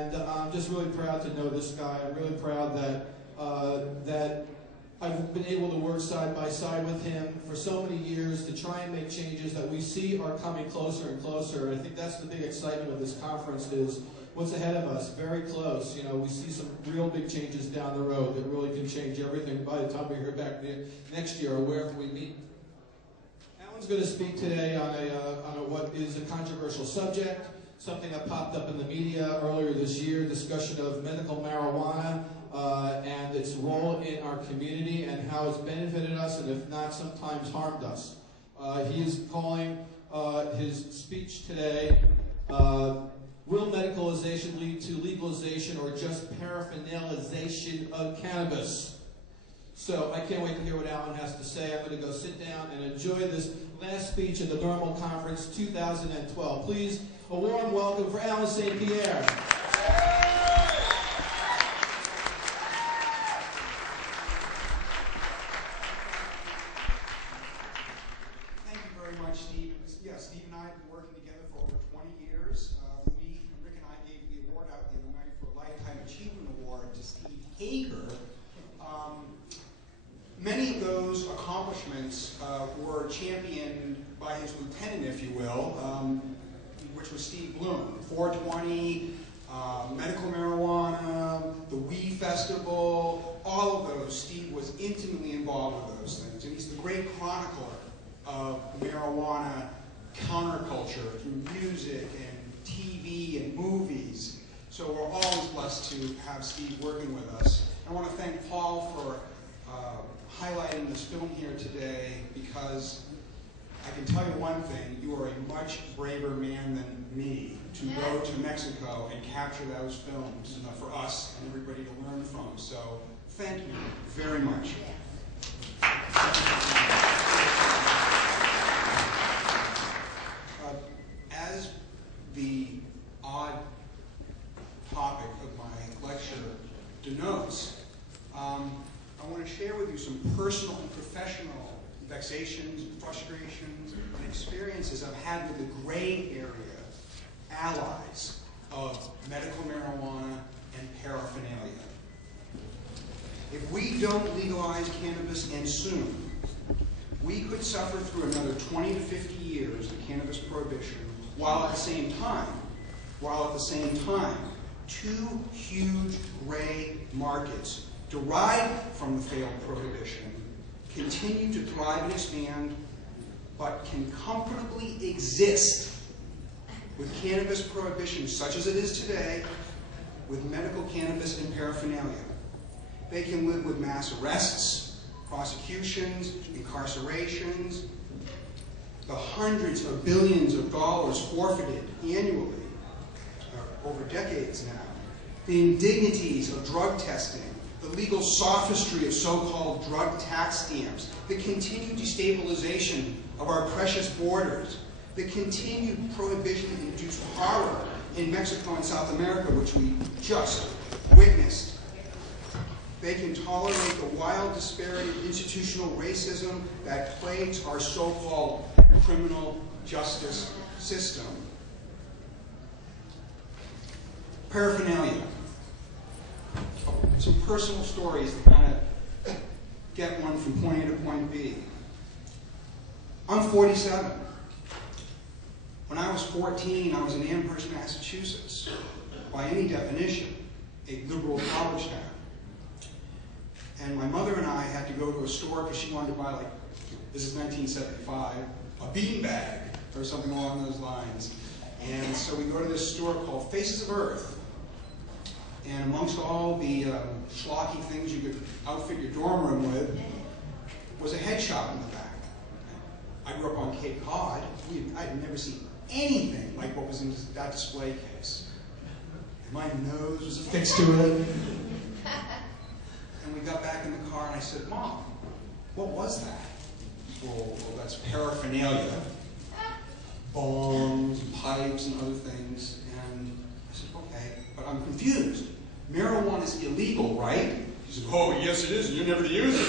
And I'm just really proud to know this guy. I'm really proud that I've been able to work side by side with him for so many years to try and make changes that we see are coming closer and closer. And I think that's the big excitement of this conference is what's ahead of us, very close. You know, we see some real big changes down the road that really can change everything by the time we hear back next year or wherever we meet. Alan's going to speak today on what is a controversial subject, something that popped up in the media earlier this year, discussion of medical marijuana and its role in our community and how it's benefited us and if not, sometimes harmed us. He is calling his speech today, Will medicalization lead to legalization or just paraphernaliazation of cannabis? So I can't wait to hear what Alan has to say. I'm going to go sit down and enjoy this last speech at the NORML Conference 2012. Please, a warm welcome for Alan St. Pierre. Thank you very much, Steve. Yeah, Steve and I have been working together for over 20 years. Rick and I gave the award out the other night for a Lifetime Achievement Award to Steve Hager. Many of those accomplishments were championed by his lieutenant, if you will, which was Steve Bloom. 420, medical marijuana, the WE Festival, all of those, Steve was intimately involved with those things. And he's the great chronicler of marijuana counterculture through music and TV and movies. So we're always blessed to have Steve working with us. I want to thank Paul for highlighting this film here today, because I can tell you one thing, you are a much braver man than me to go to Mexico and capture those films for us and everybody to learn from. So thank you very much. As the odd topic of my lecture denotes, I want to share with you some personal and professional vexations, frustrations, and experiences I've had with the gray area allies of medical marijuana and paraphernalia. If we don't legalize cannabis, and soon, we could suffer through another 20 to 50 years of cannabis prohibition, while at the same time, two huge gray markets derived from the failed prohibition continue to thrive and expand, but can comfortably exist with cannabis prohibition such as it is today, with medical cannabis and paraphernalia. They can live with mass arrests, prosecutions, incarcerations, the hundreds of billions of dollars forfeited annually, over decades now, the indignities of drug testing, the legal sophistry of so-called drug tax stamps, the continued destabilization of our precious borders, the continued prohibition-induced horror in Mexico and South America, which we just witnessed. They can tolerate the wild disparity of institutional racism that plagues our so-called criminal justice system. Paraphernalia. Some personal stories to kind of get one from point A to point B. I'm 47. When I was 14, I was in Amherst, Massachusetts. By any definition, a liberal college town. And my mother and I had to go to a store because she wanted to buy, like, this is 1975, a beanbag or something along those lines. And so we go to this store called Faces of Earth. And amongst all the schlocky things you could outfit your dorm room with was a head shop in the back. I grew up on Cape Cod. I had never seen anything like what was in that display case. And my nose was affixed to it. And we got back in the car and I said, Mom, what was that? Well, that's paraphernalia. Bongs, pipes, and other things. And I said, okay, but I'm confused. Marijuana is illegal, right? She said, oh, yes it is, and you're never to use it.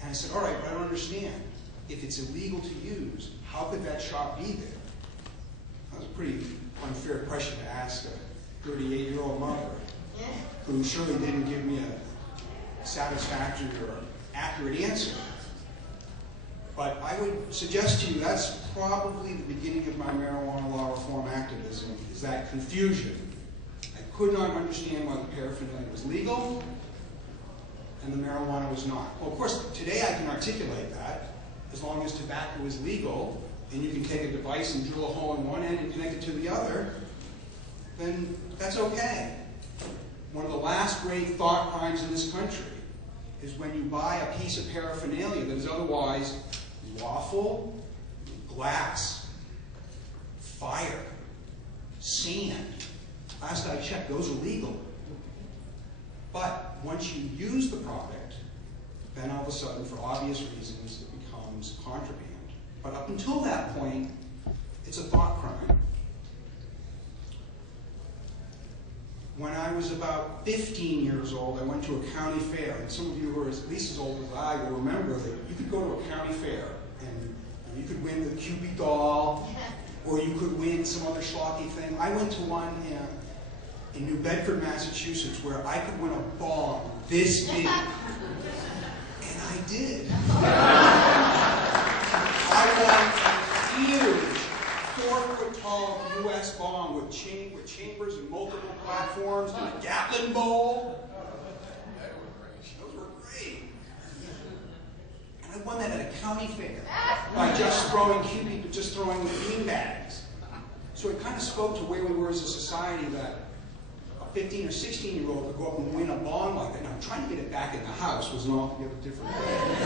And I said, all right, but I don't understand. if it's illegal to use, how could that shop be there? That was a pretty unfair question to ask a 38-year-old mother who surely didn't give me a satisfactory or accurate answer. But I would suggest to you that's probably the beginning of my marijuana law reform activism, is that confusion. I could not understand why the paraphernalia was legal and the marijuana was not. Well, of course, today I can articulate that. As long as tobacco is legal, and you can take a device and drill a hole in one end and connect it to the other, then that's okay. One of the last great thought crimes in this country is when you buy a piece of paraphernalia that is otherwise lawful: glass, fire, sand. Last I checked, those are legal. But once you use the product, then all of a sudden, for obvious reasons, it becomes contraband. But up until that point, it's a thought crime. When I was about 15 years old, I went to a county fair, and some of you who are at least as old as I will remember that you could go to a county fair, and you could win the Cupid doll, or you could win some other schlocky thing. I went to one in New Bedford, Massachusetts, where I could win a bong this big. And I did. I won a huge 4-foot-tall U.S. bong with chambers and multiple platforms and a Gatlin bowl. Those were great. And I won that at a county fair by just throwing bean bags. So it kind of spoke to where we were as a society, that a 15 or 16-year-old could go up and win a bong like that. Now, trying to get it back in the house was an altogether different thing.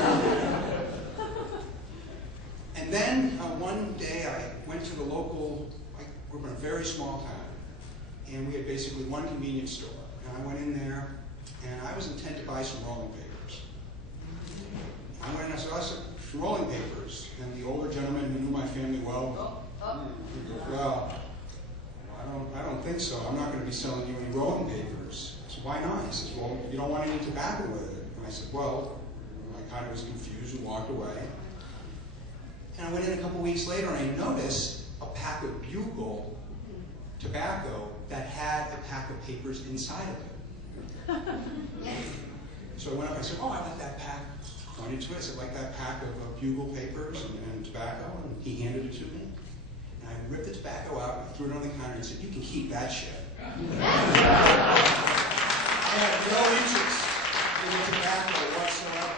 And then one day I went to the local, I grew up in a very small town, and we had basically one convenience store. And I went in there, and I was intent to buy some rolling papers. I went in and I said, I said, some rolling papers. And the older gentleman who knew my family well, he goes, well, I don't think so. I'm not going to be selling you any rolling papers. I said, why not? He says, well, you don't want any tobacco with it. And I said, well, I kind of was confused and walked away. And I went in a couple weeks later and I noticed a pack of Bugle tobacco that had a pack of papers inside of it. So I went up and I said, oh, I like that pack. Pointed to it. I said, like that pack of Bugle papers and tobacco. And he handed it to me. And I ripped the tobacco out and threw it on the counter and said, you can keep that shit. I had no interest in the tobacco whatsoever.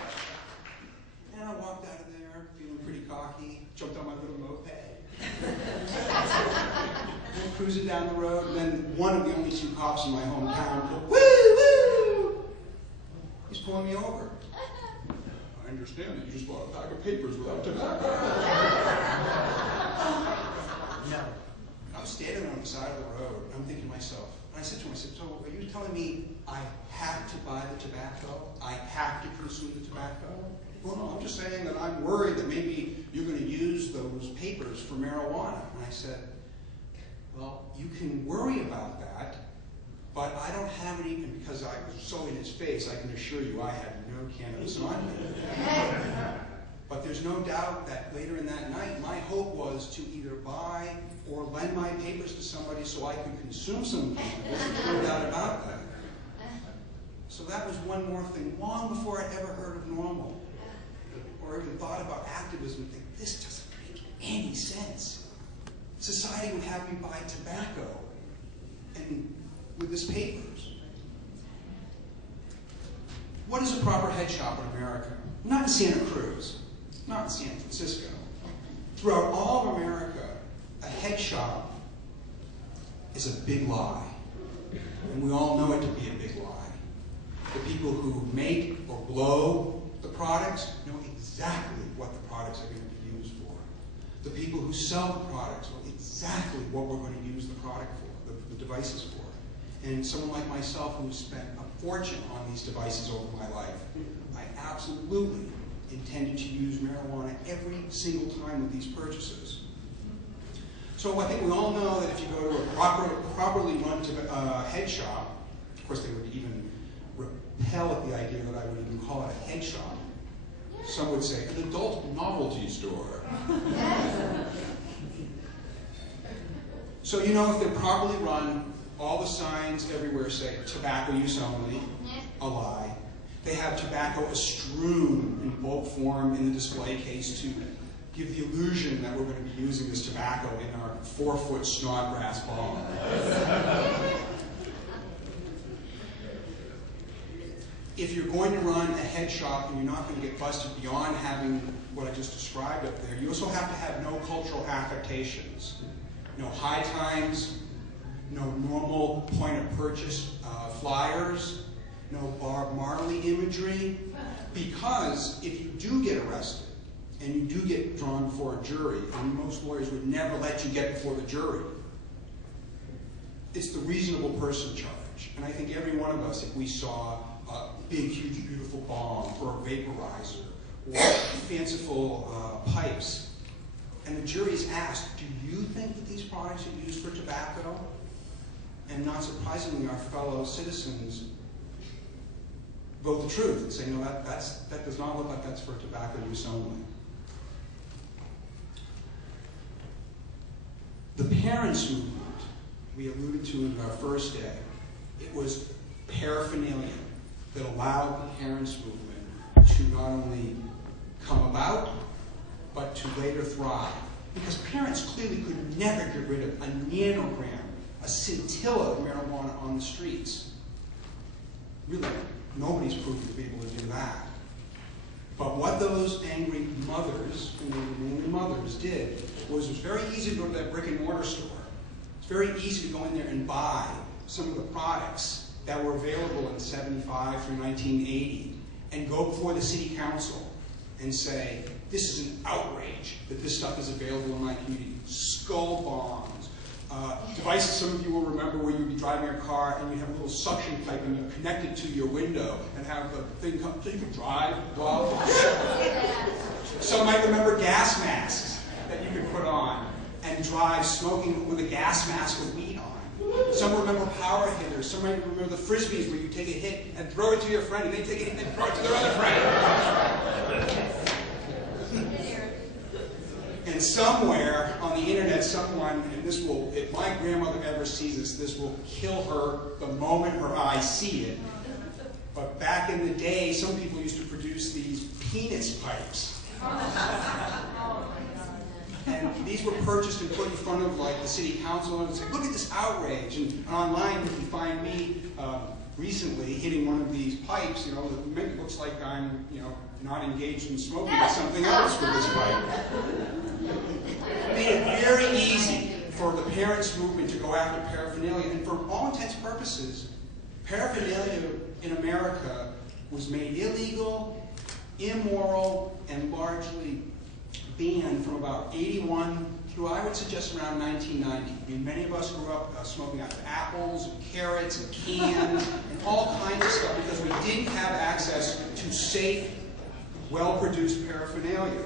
And I walked out of there feeling pretty cocky, jumped on my little moped, and cruising down the road. And then one of the only 2 cops in my hometown goes, woo, woo! He's pulling me over. I understand that you just bought a pack of papers without tobacco. No. I'm standing on the side of the road, and I'm thinking to myself, and I said to him, I said, so are you telling me I have to buy the tobacco? I have to consume the tobacco? Well, no, I'm just saying that I'm worried that maybe you're going to use those papers for marijuana. And I said, well, you can worry about that, but I don't have any, because I was so in his face, I can assure you I had no cannabis on me. But there's no doubt that later in that night, my hope was to either buy or lend my papers to somebody so I could consume some cannabis. There's no doubt about that. So that was one more thing, long before I'd ever heard of NORML, or even thought about activism, and think, this doesn't make any sense. Society would have me buy tobacco and with his papers. What is a proper head shop in America? Not in Santa Cruz, not in San Francisco. Throughout all of America, a head shop is a big lie. And we all know it to be a big lie. The people who make or blow the products know exactly what the products are going to be used for. The people who sell the products know exactly what we're going to use the product for, the devices for. And someone like myself who's spent a fortune on these devices over my life, I absolutely intended to use marijuana every single time with these purchases. So I think we all know that if you go to a properly run head shop, of course they would even repel at the idea that I would even call it a head shop. Some would say, an adult novelty store. So you know, if they're properly run, all the signs everywhere say tobacco use only, a lie. They have tobacco strewn in bulk form in the display case to give the illusion that we're going to be using this tobacco in our 4-foot snodgrass bong. If you're going to run a head shop and you're not going to get busted beyond having what I just described up there, you also have to have no cultural affectations. No high times, no normal point of purchase flyers, no Bob Marley imagery, because if you do get arrested and you do get drawn before a jury, and most lawyers would never let you get before the jury, it's the reasonable person charge. And I think every one of us, if we saw a big, huge, beautiful bomb or a vaporizer or fanciful pipes, and the jury is asked, do you think that these products are used for tobacco? And not surprisingly, our fellow citizens vote the truth and say, no, that does not look like that's for tobacco use only. The parents' movement, we alluded to in our first day, it was paraphernalia that allowed the parents' movement to not only come about, but to later thrive. Because parents clearly could never get rid of a nanogram, a scintilla of marijuana on the streets. Really, nobody's proven to be able to do that. But what those angry mothers, and they were mainly mothers, did was it was very easy to go to that brick and mortar store. It's very easy to go in there and buy some of the products that were available in 75 through 1980 and go before the city council and say, this is an outrage that this stuff is available in my community. Skull bombs, devices some of you will remember where you'd be driving your car and you have a little suction pipe and you connect it to your window and have the thing come so you can drive. Well, some might remember gas masks that you could put on and drive smoking with a gas mask with weed on. Some remember power hitters. Some might remember the frisbees where you take a hit and throw it to your friend and they take a hit and throw it to their other friend. And somewhere on the internet, someone, and this will, if my grandmother ever sees this will kill her the moment her eyes see it. But back in the day, some people used to produce these penis pipes. And these were purchased and put in front of like the city council and say, look at this outrage. And online you can find me recently hitting one of these pipes, you know, that looks like I'm, you know, not engaged in smoking, but something else with this pipe. It made it very easy for the parents' movement to go after paraphernalia. And for all intents and purposes, paraphernalia in America was made illegal, immoral, and largely banned from about 81 through, I would suggest, around 1990. I mean, many of us grew up smoking out of apples and carrots and cans and all kinds of stuff because we didn't have access to safe, well-produced paraphernalia.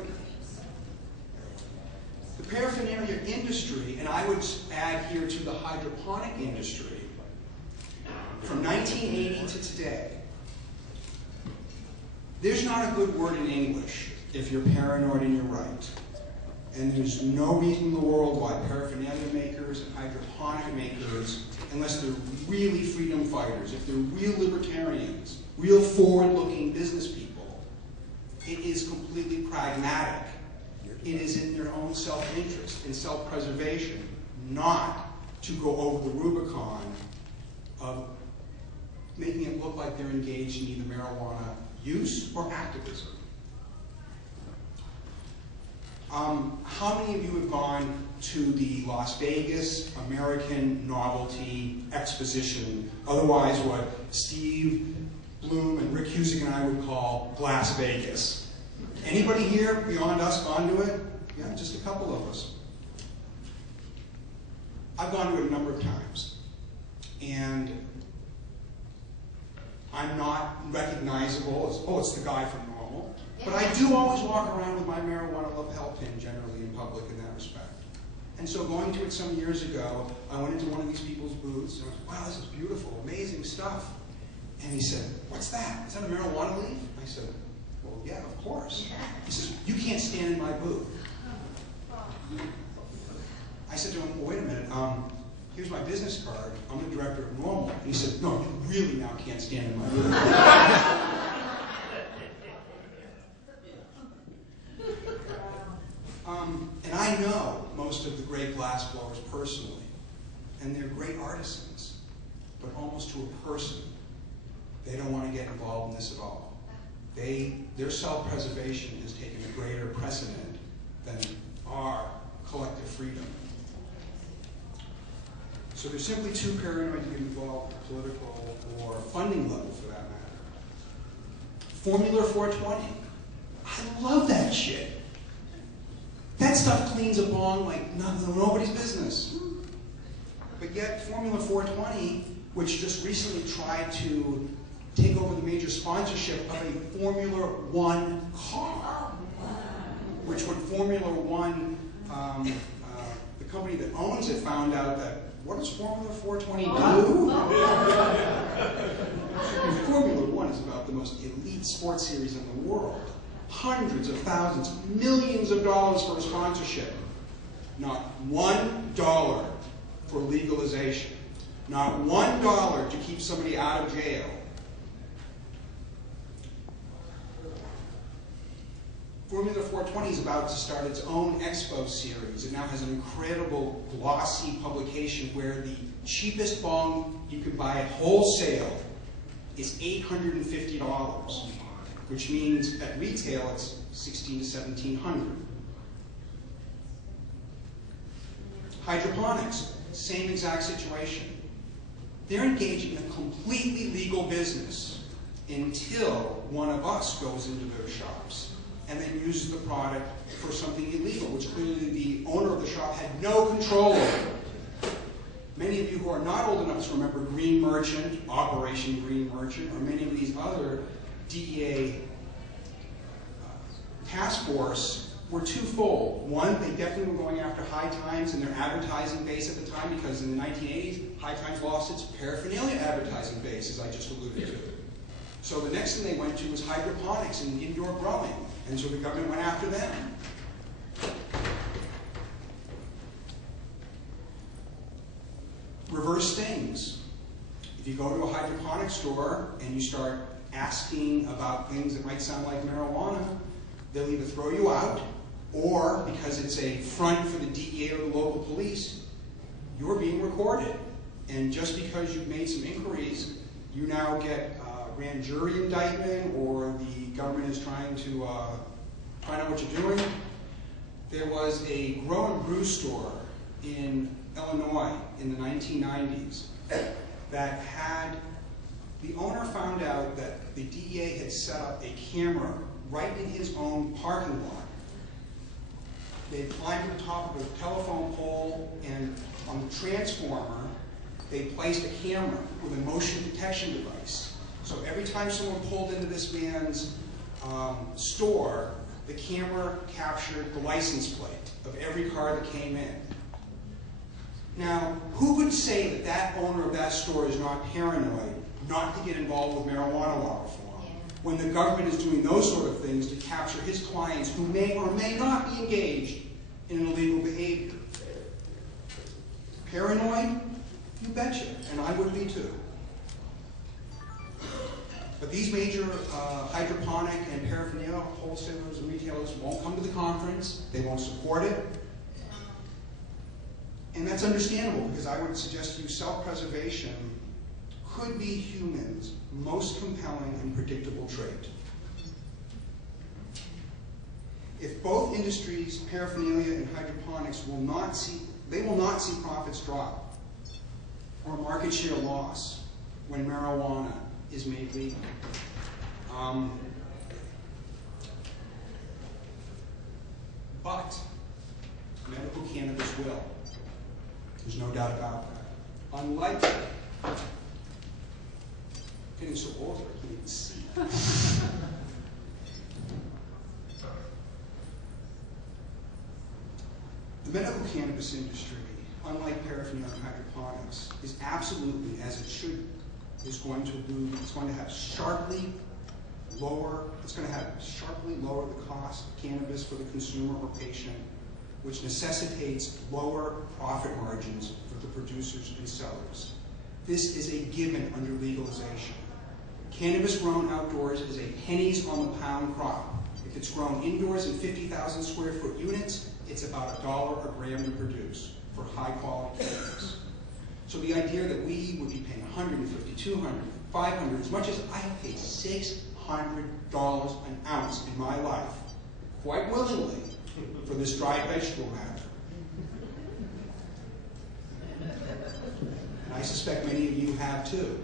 The paraphernalia industry, and I would add here to the hydroponic industry, from 1980 to today, there's not a good word in English if you're paranoid and you're right. And there's no reason in the world why paraphernalia makers and hydroponic makers, unless they're really freedom fighters, if they're real libertarians, real forward-looking business people, it is completely pragmatic. It is in their own self-interest and self-preservation not to go over the Rubicon of making it look like they're engaged in either marijuana use or activism. How many of you have gone to the Las Vegas American Novelty Exposition, otherwise what Steve Bloom and Rick Husick and I would call Glass Vegas? Anybody here beyond us gone to it? Yeah, just a couple of us. I've gone to it a number of times. And I'm not recognizable as, oh, it's the guy from NORML. But I do always walk around with my marijuana lapel pin generally in public in that respect. And so going to it some years ago, I went into one of these people's booths and I was like, wow, this is beautiful, amazing stuff. And he said, what's that? Is that a marijuana leaf? I said, Well, yeah, of course. He says, you can't stand in my booth. I said to him, well, wait a minute, here's my business card. I'm the director of NORML. And he said, no, you really now can't stand in my booth. And I know most of the great glass blowers personally, and they're great artisans, but almost to a person, they don't want to get involved in this at all. Their self-preservation has taken a greater precedent than our collective freedom. So they're simply too paranoid to get involved at the political or funding level, for that matter. Formula 420. I love that shit. That stuff cleans a bong like nobody's business. But yet, Formula 420, which just recently tried to take over the major sponsorship of a Formula One car, which when Formula One, the company that owns it, found out that, what does Formula 420 do? Formula One is about the most elite sports series in the world. Hundreds of thousands, millions of dollars for a sponsorship. Not $1 for legalization. Not $1 to keep somebody out of jail. Formula 420 is about to start its own expo series. It now has an incredible glossy publication where the cheapest bong you can buy at wholesale is $850, which means at retail it's $1,600 to $1,700. Hydroponics, same exact situation. They're engaged in a completely legal business until one of us goes into their shops and then uses the product for something illegal, which clearly the owner of the shop had no control over. Many of you who are not old enough to remember Green Merchant, Operation Green Merchant, or many of these other DEA task force were twofold. One, they definitely were going after High Times and their advertising base at the time, because in the 1980s, High Times lost its paraphernalia advertising base, as I just alluded to. So the next thing they went to was hydroponics and indoor growing, and so the government went after them. Reverse stings. If you go to a hydroponic store and you start asking about things that might sound like marijuana, they'll either throw you out, or because it's a front for the DEA or the local police, you're being recorded. And just because you've made some inquiries, you now get a grand jury indictment, or the government is trying to find out what you're doing. There was a grow and brew store in Illinois in the 1990s that had, the owner found out that the DEA had set up a camera right in his own parking lot. They climbed to the top of a telephone pole, and on the transformer, they placed a camera with a motion detection device. So every time someone pulled into this man's store, the camera captured the license plate of every car that came in. Now, who could say that that owner of that store is not paranoid not to get involved with marijuana law reform, when the government is doing those sort of things to capture his clients who may or may not be engaged in an illegal behavior? Paranoid? You betcha, and I would be too. But these major hydroponic and paraphernalia wholesalers and retailers won't come to the conference. They won't support it. And that's understandable, because I would suggest to you self-preservation could be humans' most compelling and predictable trait. If both industries, paraphernalia and hydroponics, will not see profits drop or market share loss when marijuana is made legal. But medical cannabis will. There's no doubt about that. Unlike, getting so old that I can't even see. The medical cannabis industry, unlike paraphernalia and hydroponics, is absolutely, as it should, is going to have sharply it's going to have sharply lower the cost of cannabis for the consumer or patient, which necessitates lower profit margins for the producers and sellers. This is a given under legalization. Cannabis grown outdoors is a pennies on the pound crop. If it's grown indoors in 50,000 square foot units, it's about $1 a gram to produce for high quality cannabis. So the idea that we would be paying $150, $200, $500, as much as I have paid $600 an ounce in my life, quite willingly, for this dried vegetable matter. And I suspect many of you have too.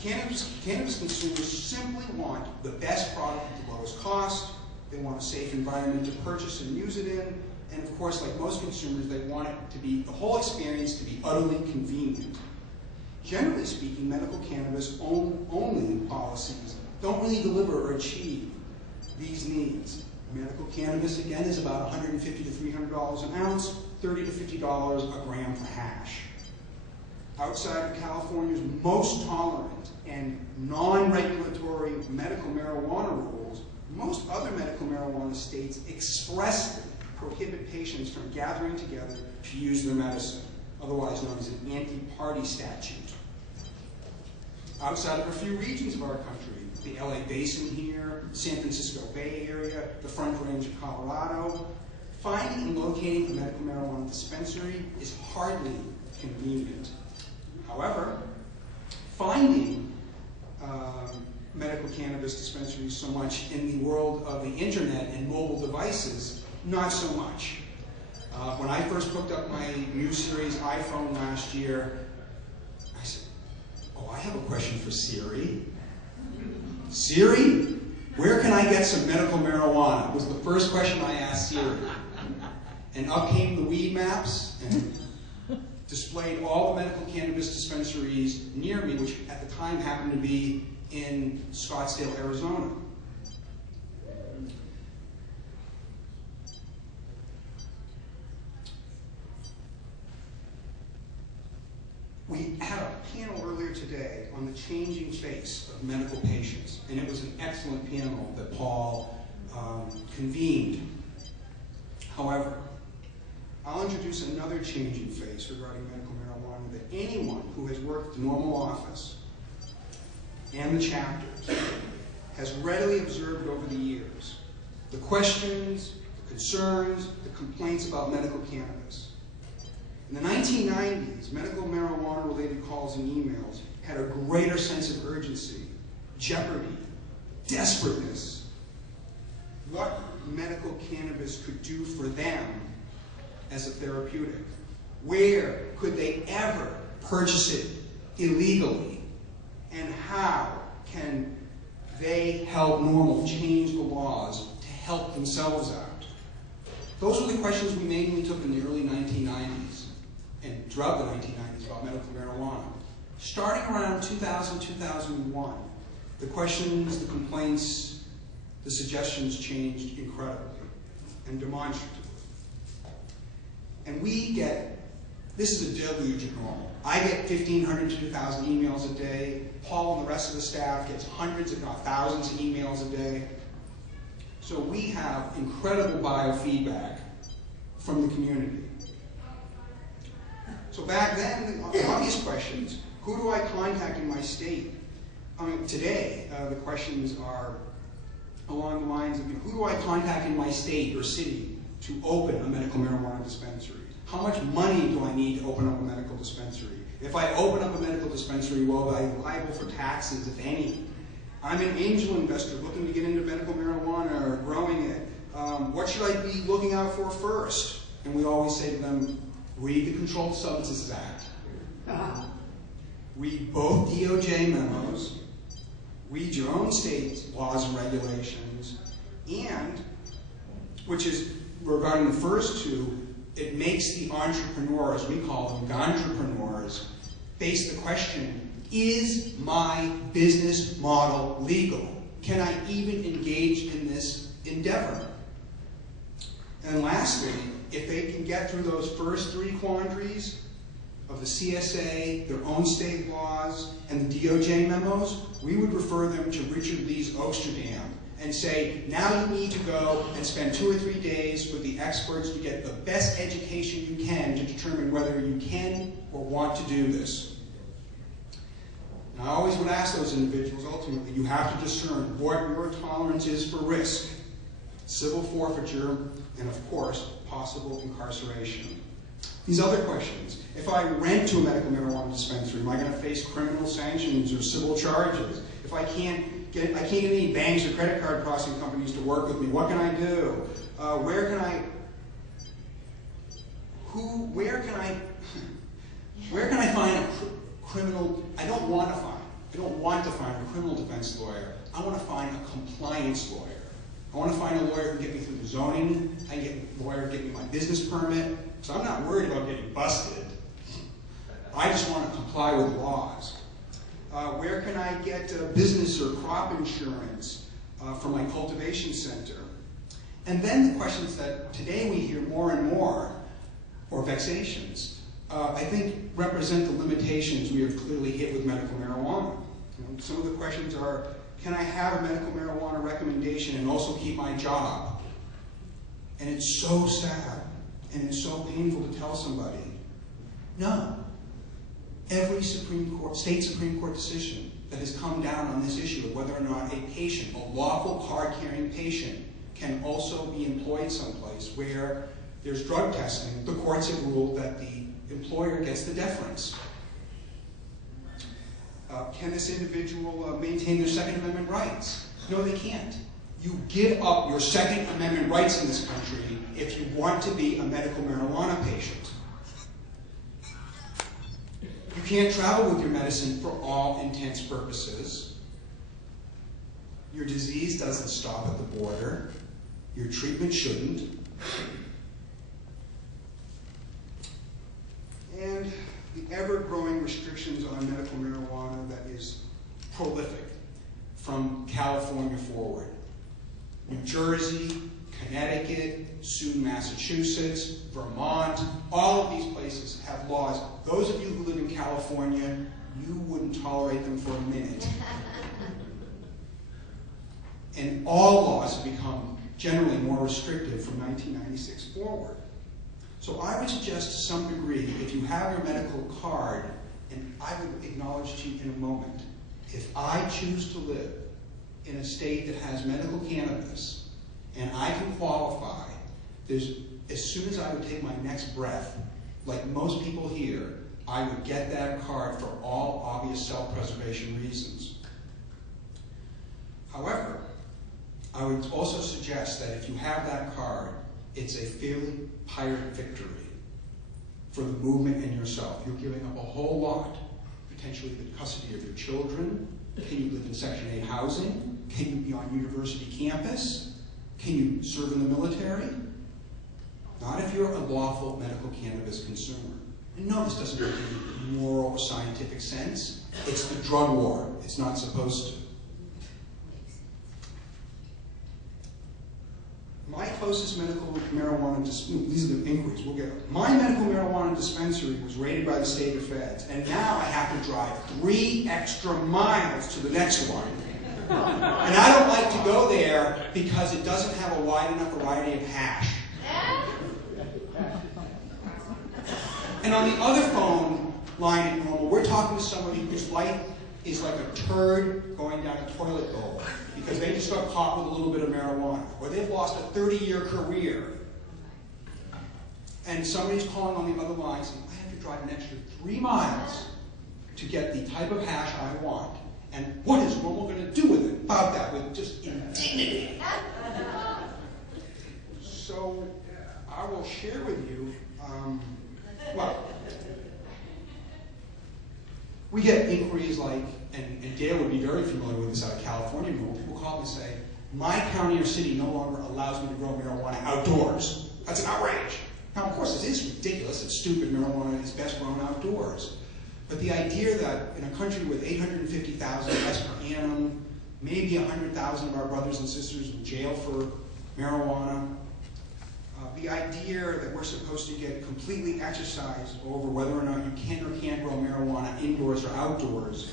Cannabis consumers simply want the best product at the lowest cost. They want a safe environment to purchase and use it in. And of course, like most consumers, they want it to be, the whole experience to be utterly convenient. Generally speaking, medical cannabis only policies don't really deliver or achieve these needs. Medical cannabis, again, is about $150 to $300 an ounce, $30 to $50 a gram for hash. Outside of California's most tolerant and non-regulatory medical marijuana rules, most other medical marijuana states expressly prohibit patients from gathering together to use their medicine, otherwise known as an anti-party statute. Outside of a few regions of our country, the LA Basin here, San Francisco Bay Area, the Front Range of Colorado, finding and locating a medical marijuana dispensary is hardly convenient. However, finding medical cannabis dispensaries so much in the world of the internet and mobile devices, not so much. When I first hooked up my new series iPhone last year, I said, oh, I have a question for Siri. Siri, where can I get some medical marijuana? Was the first question I asked Siri. And up came the weed maps and displayed all the medical cannabis dispensaries near me, which at the time happened to be in Scottsdale, Arizona. We had a panel earlier today on the changing face of medical patients, and it was an excellent panel that Paul convened. However, I'll introduce another changing face regarding medical marijuana that anyone who has worked at the NORML office and the chapters has readily observed over the years. The questions, the concerns, the complaints about medical cannabis. In the 1990s, medical marijuana-related calls and emails had a greater sense of urgency, jeopardy, desperateness. What medical cannabis could do for them as a therapeutic. Where could they ever purchase it illegally? And how can they help NORML change the laws to help themselves out? Those were the questions we mainly took in the early 1990s and throughout the 1990s about medical marijuana. Starting around 2000, 2001, the questions, the complaints, the suggestions changed incredibly and demonstratively. And we get, this is a deluge of NORML. I get 1,500 to 2,000 emails a day. Paul and the rest of the staff gets hundreds, if not thousands, of emails a day. So we have incredible biofeedback from the community. So back then, the obvious questions, who do I contact in my state? Today, the questions are along the lines of, who do I contact in my state or city to open a medical marijuana dispensary? How much money do I need to open up a medical dispensary? If I open up a medical dispensary, will I be liable for taxes, if any? I'm an angel investor looking to get into medical marijuana or growing it. What should I be looking out for first? And we always say to them, read the Controlled Substances Act. Read both DOJ memos. Read your own state's laws and regulations. And, which is regarding the first two, it makes the entrepreneur, as we call them, entrepreneurs, face the question, is my business model legal? Can I even engage in this endeavor? And lastly, if they can get through those first three quandaries, of the CSA, their own state laws, and the DOJ memos, we would refer them to Richard Lee's Oaksterdam and say, now you need to go and spend 2 or 3 days with the experts to get the best education you can to determine whether you can or want to do this. And I always would ask those individuals, ultimately, you have to discern what your tolerance is for risk, civil forfeiture, and of course, possible incarceration. These other questions. If I rent to a medical marijuana dispensary, am I going to face criminal sanctions or civil charges? If I can't get any banks or credit card processing companies to work with me, what can I do? Where can I find a criminal? I don't want to find a criminal defense lawyer. I want to find a compliance lawyer. I want to find a lawyer who can get me through the zoning. I can get a lawyer who can get me my business permit. So I'm not worried about getting busted. I just want to comply with laws. Where can I get business or crop insurance for my cultivation center? And then the questions that today we hear more and more, or vexations, I think represent the limitations we have clearly hit with medical marijuana. Some of the questions are, can I have a medical marijuana recommendation and also keep my job? And it's so sad, and it's so painful to tell somebody, no. Every state Supreme Court decision that has come down on this issue of whether or not a patient, a lawful card-carrying patient, can also be employed someplace where there's drug testing, the courts have ruled that the employer gets the deference. Can this individual maintain their Second Amendment rights? No, they can't. You give up your Second Amendment rights in this country if you want to be a medical marijuana patient. You can't travel with your medicine for all intents and purposes. Your disease doesn't stop at the border. Your treatment shouldn't. And the ever-growing restrictions on medical marijuana that is prolific from California forward. New Jersey, Connecticut, soon Massachusetts, Vermont, all of these places have laws. Those of you who live in California, you wouldn't tolerate them for a minute. And all laws have become generally more restrictive from 1996 forward. So I would suggest to some degree, if you have your medical card, and I would acknowledge to you in a moment, if I choose to live in a state that has medical cannabis, and I can qualify, as soon as I would take my next breath, like most people here, I would get that card for all obvious self-preservation reasons. However, I would also suggest that if you have that card, it's a fairly Pyrrhic victory for the movement and yourself. You're giving up a whole lot, potentially the custody of your children. Can you live in Section 8 housing? Can you be on university campus? Can you serve in the military? Not if you're a lawful medical cannabis consumer. And no, this doesn't make any moral or scientific sense. It's the drug war. It's not supposed to. My closest medical marijuana dispensary, these are the inquiries, we'll get them. My medical marijuana dispensary was raided by the state of feds, and now I have to drive 3 extra miles to the next one. And I don't like to go there because it doesn't have a wide enough variety of hash. And on the other phone line at NORML, we're talking to somebody whose life is like a turd going down a toilet bowl because they just got caught with a little bit of marijuana, or they've lost a 30-year career. And somebody's calling on the other line saying, I have to drive an extra 3 miles to get the type of hash I want. And what is NORML going to do with it? About that, with just indignity. So I will share with you, well, we get inquiries like, and Dale would be very familiar with this out of California, where people call and say, my county or city no longer allows me to grow marijuana outdoors. That's an outrage. Now, of course, it is ridiculous. It's stupid. Marijuana is best grown outdoors. But the idea that in a country with 850,000 deaths per annum, maybe 100,000 of our brothers and sisters in jail for marijuana, the the idea that we're supposed to get completely exercised over whether or not you can or can't grow marijuana indoors or outdoors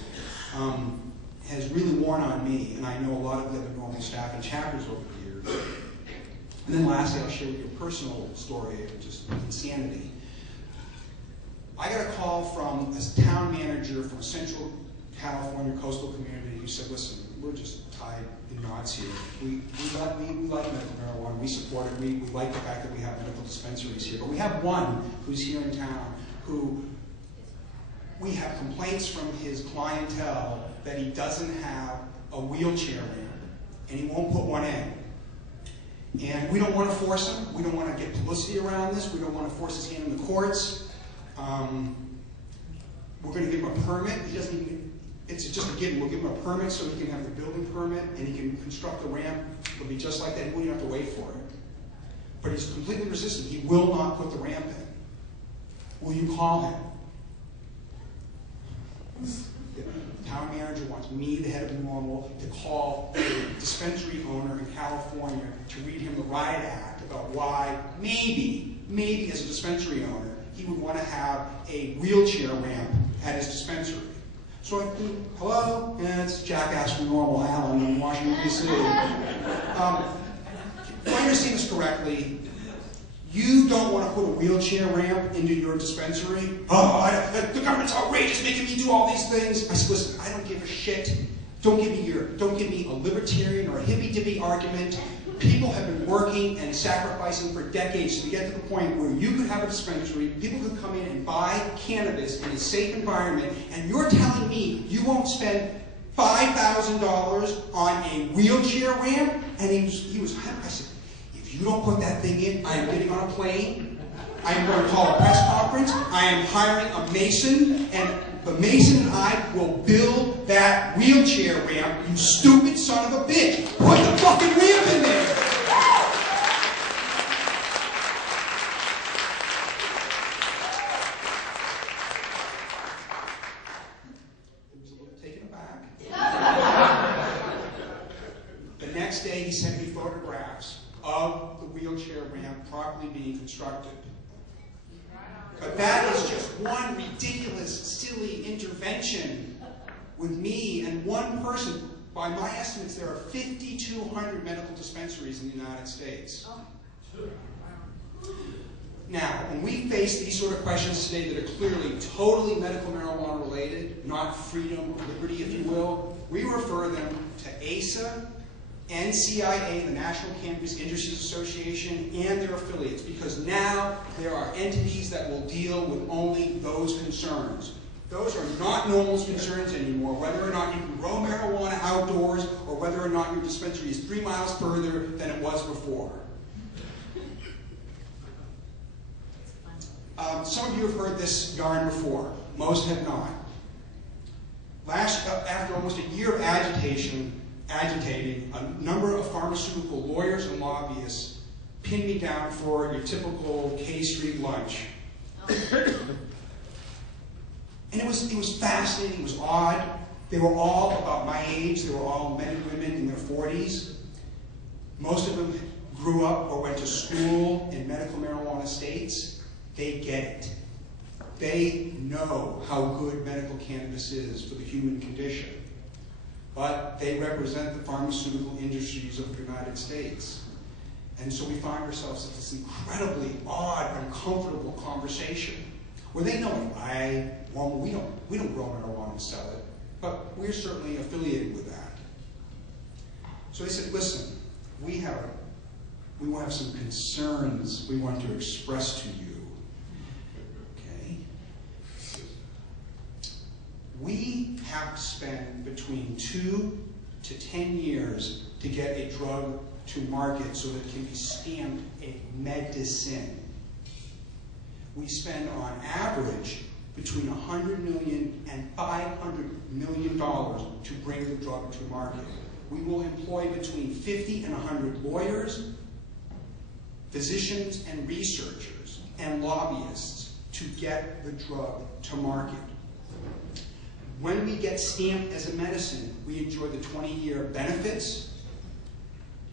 has really worn on me, and I know a lot of the other NORML staff and chapters over the years. And then lastly, I'll share with you a personal story of just insanity. I got a call from a town manager from a Central California coastal community who said, listen, we're just tied in knots here. We like medical marijuana, we support it, we like the fact that we have medical dispensaries here, but we have one who's here in town who we have complaints from his clientele that he doesn't have a wheelchair ramp and he won't put one in. And we don't want to force him. We don't want to get publicity around this. We don't want to force his hand in the courts. We're going to give him a permit. He doesn't even, it's just a given. We'll give him a permit so he can have the building permit and he can construct the ramp. It'll be just like that. He won't even have to wait for it. But he's completely resistant. He will not put the ramp in. Will you call him? The town manager wants me, the head of NORML, to call a dispensary owner in California to read him the Riot Act about why maybe as a dispensary owner, he would want to have a wheelchair ramp at his dispensary. So I think, hello, and it's Jackass from NORML, Alan in Washington, D.C. If I understand this correctly, you don't want to put a wheelchair ramp into your dispensary? Oh, the government's outrageous making me do all these things. I said, listen, I don't give a shit. Don't give me a libertarian or a hippy-dippy argument. People have been working and sacrificing for decades to get to the point where you could have a dispensary, people could come in and buy cannabis in a safe environment, and you're telling me you won't spend $5,000 on a wheelchair ramp? And he was, I said, if you don't put that thing in, I am getting on a plane, I am going to call a press conference, I am hiring a mason, and the mason and I will build that wheelchair ramp, you stupid son of a bitch. Put the fucking ramp in there. He was a little taken aback. The next day he sent me photographs of the wheelchair ramp properly being constructed. But that is just one ridiculous, silly intervention with me and one person. By my estimates, there are 5,200 medical dispensaries in the United States. Now, when we face these sort of questions today that are clearly totally medical marijuana related, not freedom or liberty, if you will, we refer them to ASA, NCIA, the National Cannabis Industries Association, and their affiliates, because now there are entities that will deal with only those concerns. Those are not NORML's concerns anymore, whether or not you can grow marijuana outdoors or whether or not your dispensary is 3 miles further than it was before. Some of you have heard this yarn before. Most have not. After almost a year of agitating, a number of pharmaceutical lawyers and lobbyists pinned me down for your typical K Street lunch. And it was fascinating, it was odd. They were all about my age, they were all men and women in their 40s. Most of them grew up or went to school in medical marijuana states. They get it. They know how good medical cannabis is for the human condition. But they represent the pharmaceutical industries of the United States. And so we find ourselves in this incredibly odd, uncomfortable conversation where they know we don't grow marijuana and sell it, but we're certainly affiliated with that. So they said, listen, we have some concerns we want to express to you. Okay? We have to spend between 2 to 10 years to get a drug to market so that it can be stamped a medicine. We spend on average between $100 million and $500 million to bring the drug to market. We will employ between 50 and 100 lawyers, physicians and researchers, and lobbyists to get the drug to market. When we get stamped as a medicine, we enjoy the 20-year benefits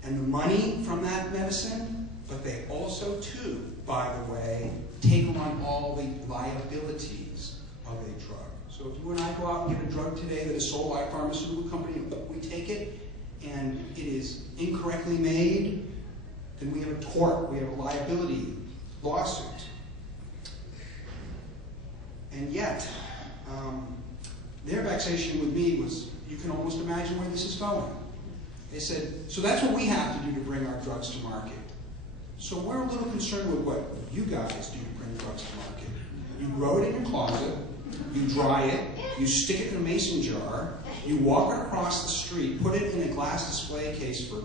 and the money from that medicine, but they also also, too, by the way, take on all the liabilities of a drug. So if you and I go out and get a drug today that is sold by a pharmaceutical company, we take it, and it is incorrectly made, then we have a tort, we have a liability lawsuit. And yet, their vexation with me was, you can almost imagine where this is going. They said, so that's what we have to do to bring our drugs to market. So we're a little concerned with what you guys do to bring drugs to market. You grow it in your closet, you dry it, you stick it in a mason jar, you walk it across the street, put it in a glass display case for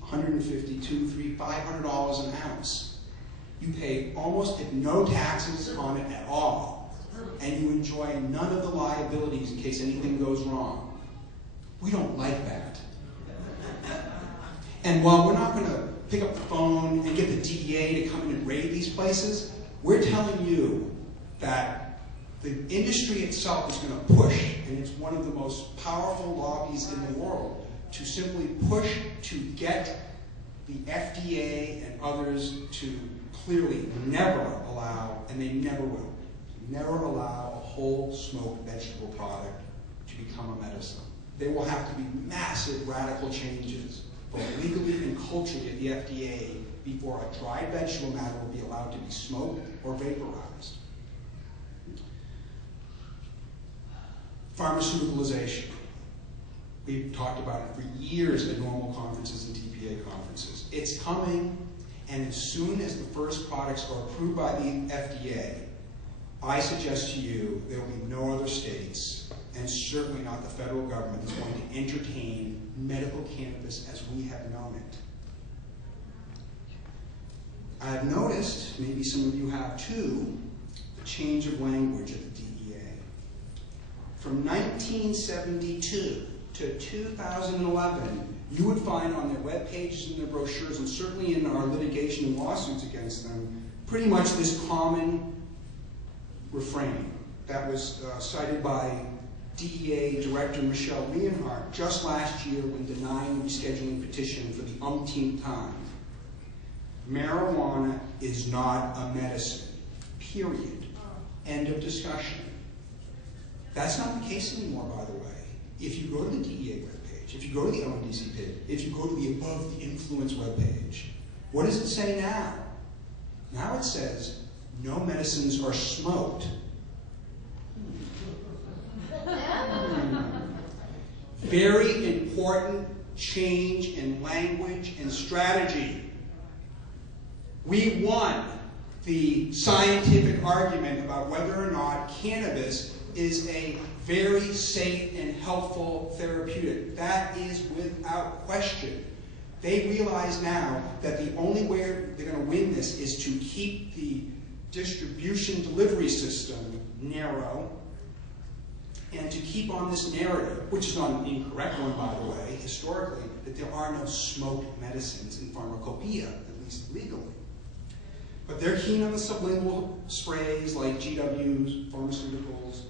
$150, $200, $300, $500 an ounce. You pay almost no taxes on it at all, and you enjoy none of the liabilities in case anything goes wrong. We don't like that. And while we're not going to pick up the phone and get the DEA to come in and raid these places, we're telling you that the industry itself is going to push, and it's one of the most powerful lobbies in the world, to simply push to get the FDA and others to clearly never allow, and they never will, never allow a whole smoked vegetable product to become a medicine. There will have to be massive radical changes, both legally and culturally at the FDA, before a dried vegetable matter will be allowed to be smoked or vaporized. Pharmaceuticalization. We've talked about it for years at NORML conferences and TPA conferences. It's coming, and as soon as the first products are approved by the FDA, I suggest to you there will be no other states, and certainly not the federal government, that's going to entertain medical cannabis as we have known it. I've noticed, maybe some of you have too, the change of language at the DEA. From 1972 to 2011, you would find on their web pages and their brochures, and certainly in our litigation and lawsuits against them, pretty much this common refrain that was cited by DEA Director Michelle Leonhardt just last year when denying the rescheduling petition for the umpteenth time. Marijuana is not a medicine, period. End of discussion. That's not the case anymore, by the way. If you go to the DEA webpage, if you go to the LMDC page, if you go to the Above the Influence webpage, what does it say now? Now it says, no medicines are smoked. Very important change in language and strategy. We won the scientific argument about whether or not cannabis is a very safe and helpful therapeutic. That is without question. They realize now that the only way they're going to win this is to keep the distribution delivery system narrow, and to keep on this narrative, which is not an incorrect one, by the way, historically, that there are no smoked medicines in pharmacopoeia, at least legally. But they're keen on the sublingual sprays like GWs, pharmaceuticals,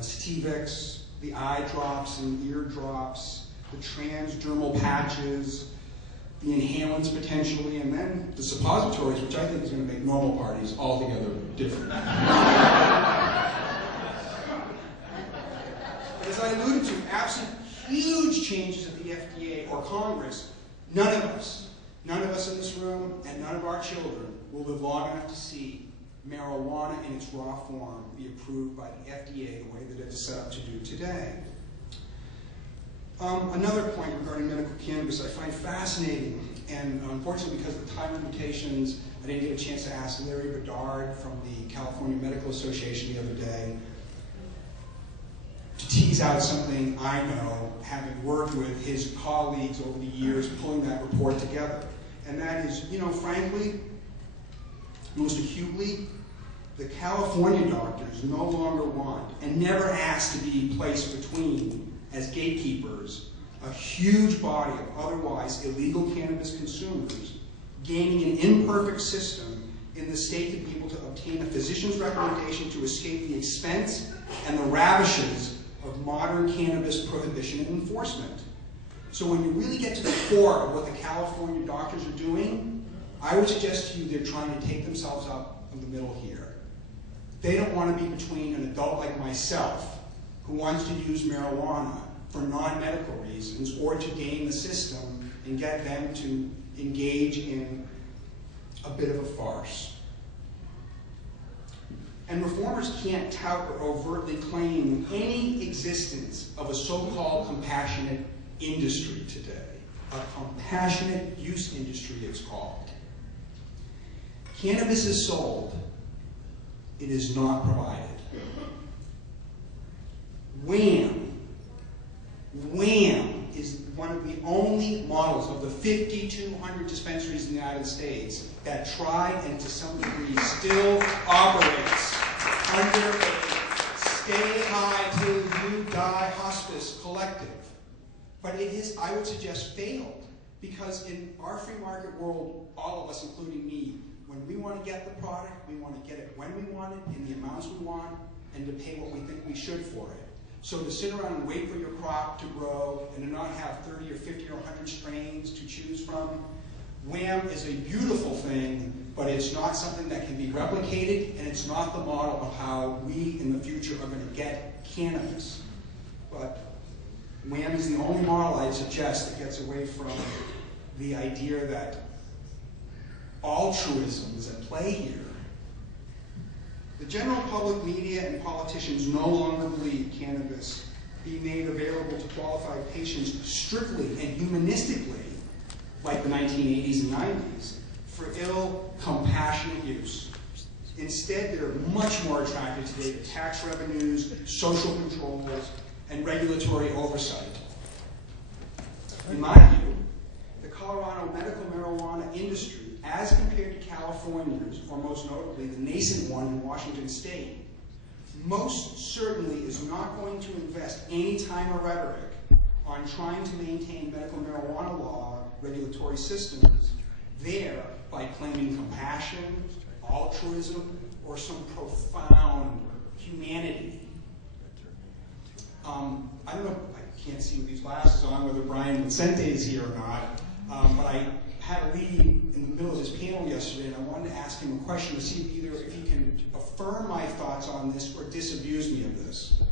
Sativix, the eye drops and ear drops, the transdermal patches, the inhalants potentially, and then the suppositories, which I think is going to make normal parties altogether different. As I alluded to, absent huge changes at the FDA or Congress, none of us in this room and none of our children will live long enough to see marijuana in its raw form be approved by the FDA the way that it's set up to do today. Another point regarding medical cannabis I find fascinating, and unfortunately because of the time limitations, I didn't get a chance to ask Larry Bedard from the California Medical Association the other day to tease out something I know, having worked with his colleagues over the years pulling that report together. And that is, frankly, most acutely, the California doctors no longer want and never asked to be placed between, as gatekeepers, a huge body of otherwise illegal cannabis consumers gaining an imperfect system in the state to be able to obtain a physician's recommendation to escape the expense and the ravages of modern cannabis prohibition and enforcement. So when you really get to the core of what the California doctors are doing, I would suggest to you they're trying to take themselves up in the middle here. They don't want to be between an adult like myself who wants to use marijuana for non-medical reasons or to game the system and get them to engage in a bit of a farce. And reformers can't tout or overtly claim any existence of a so-called compassionate industry today. A compassionate use industry, it's called. Cannabis is sold. It is not provided. Wham is one of the only models of the 5,200 dispensaries in the United States that tried and to some degree still operates under a stay high till you die hospice collective. But it has, I would suggest, failed. Because in our free market world, all of us, including me, when we want to get the product, we want to get it when we want it, in the amounts we want, and to pay what we think we should for it. So to sit around and wait for your crop to grow and to not have 30 or 50 or 100 strains to choose from, wham is a beautiful thing, but it's not something that can be replicated, and it's not the model of how we in the future are going to get cannabis. But wham is the only model I'd suggest that gets away from the idea that altruism is at play here. The general public, media, and politicians no longer believe cannabis be made available to qualified patients strictly and humanistically, like the 1980s and 90s, for ill, compassionate use. Instead, they're much more attracted today to tax revenues, social controls, and regulatory oversight. In my view, the Colorado medical marijuana industry, as compared to California's, or most notably the nascent one in Washington State, most certainly is not going to invest any time or rhetoric on trying to maintain medical marijuana law regulatory systems there by claiming compassion, altruism, or some profound humanity. I don't know, I can't see with these glasses on whether Brian Vincente is here or not, but I had a lead in the middle of this panel yesterday, and I wanted to ask him a question to see if he can affirm my thoughts on this or disabuse me of this.